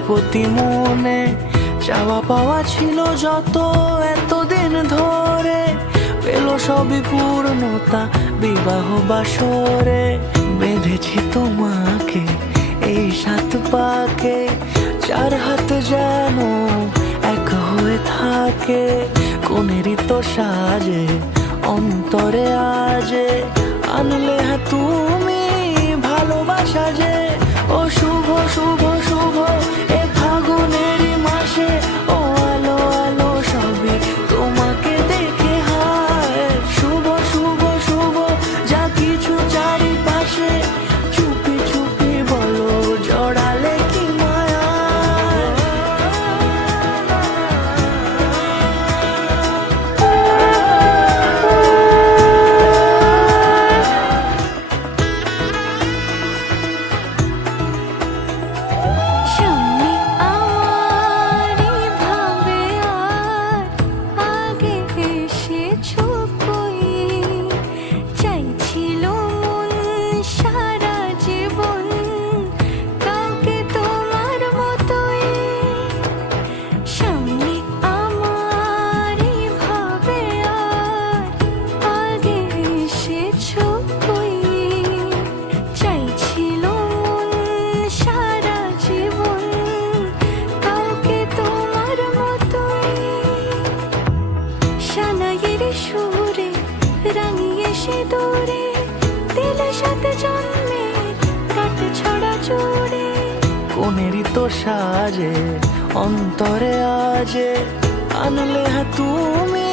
প্রজাপতি মনে চাওয়া পাওয়া ছিল যত এতদিন ধরে, পেল সবই পূর্ণতা বিবাহ বাসরে। বেঁধেছি তোমাকে এই 7 পাকে, 4 হাত যেন এক হয়ে থাকে। কোনেরই তো সাজে অন্তরে আজে, আনলে হ্যাঁ তুমি ভালোবাসা যে। ও শুভ শুভ শুভ এ ফাগুনেরই মাসে, ও আলো আলো সবই তোমাকে দেখে হায়। শুভ শুভ শুভ যা কিছু চারিপাশে, চুপি চুপি বলো জড়ালে কি মায়া। সামনে আমারই ভাবে আর আগে এসেছো কই, চাইছিল মন সারা জীবন কাউকে তোমার মতোই। সামনে আমারই ভাবে আর আগে এসেছো কই, চাইছিল মন সারা জীবন কাউকে তোমার মতোই। সানাইয়ের সুরে রাঙিয়ে সে দূরে, দিলে 7 জন্মের কাট ছড়া জোড়ে। কোনেরই তো সাজে অন্তরে আজে, আনলে হ্যাঁ তুমি